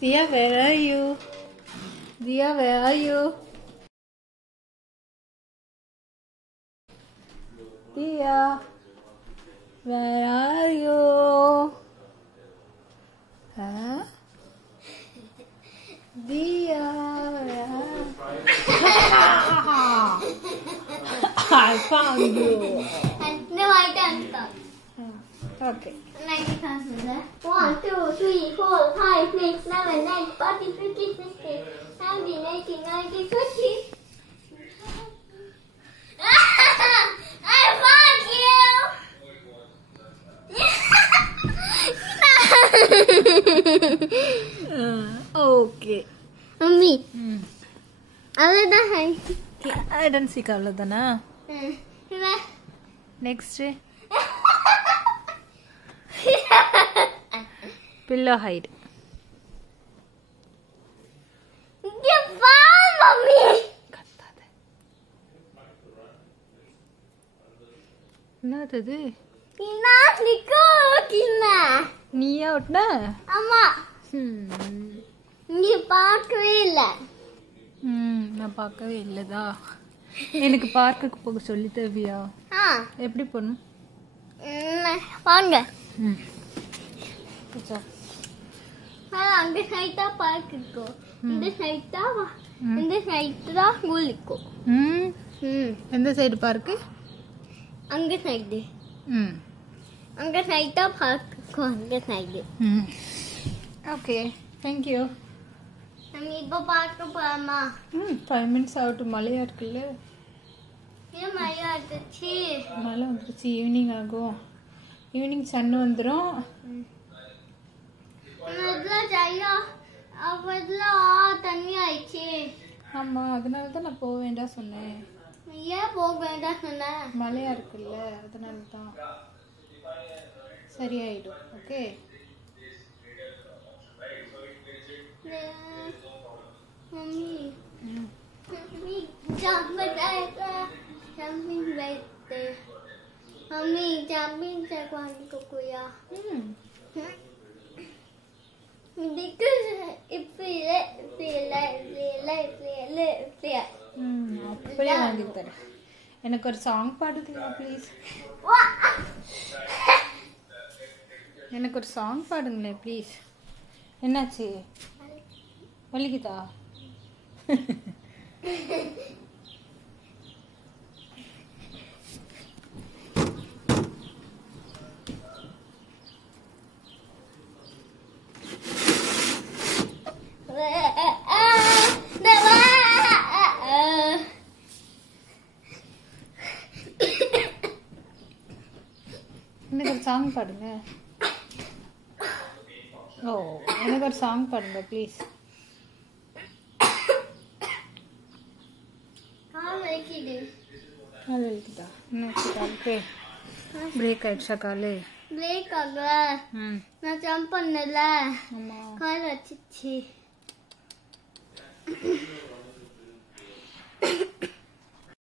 Dia, where are you? Dia, where are you? Dia, where are you? Huh? Dia, where are you? I found you. No, I can't stop. Okay. 1, 2, 3, 4, 5, 6, 7, 8, 40, 50, 60, 70, 80, 90, 20. I found you! Okay. Mommy, I I don't see Kavladana. Next. Pillow hide. You found mommy! என்னது நான் நிக்கோக்கினா நீயா ஓட்னா அம்மா நீ பார்க்கவே இல்ல நான் பார்க்கவே இல்லதா எனக்கு பார்க்குக்கு போக சொல்லி தருவியா எப்படி போகணும் வாங்க சரி அங்க சைட்டா பார்க் இருக்கும் இந்த சைட்டா இந்த சைட்டா ஸ்கூல் இருக்கும் எந்த சைடு பார்க்கு அங்க சைடு அங்க சைட்டா பார்க் இருக்கும் அங்க சைடு ஓகே தேங்க் யூ நம்ம இப்ப பார்க்க போலாமா 5 minutes ஆகட்டும் மழையா இருக்குல்ல ஏன் மழையா இருந்துச்சு மழை வந்துருச்சு ஈவினிங் ஆகும் ஈவினிங் சன் வந்துடும் தண்ணி ஆயிடுச்சு ஆமா அதனால தான் நான் போக வேண்டாம் சொன்னேன் ஏன் போக வேண்டாம் சொன்ன மழையா இருக்குல்ல அதனால தான் சரியாயிடும் okay Mummy, jumping like one kukuya. அப்படியே வாங்கி தரேன் எனக்கு ஒரு சாங் பாடுறீங்களா ப்ளீஸ் எனக்கு ஒரு சாங் பாடுங்களேன் ப்ளீஸ் என்னாச்சு வலிக்குதா எனக்கு ஒரு சாங் பாடுங்க ஓ எனக்கு ஒரு சாங் பாடுங்க ப்ளீஸ் கால் வலிக்குதா என்னாச்சு காலுக்கு பிரேக் ஆயிடுச்சா காலு பிரேக் ஆகல நான் ஜம்ப் பண்ணல ஆமா கால் வச்சிச்சு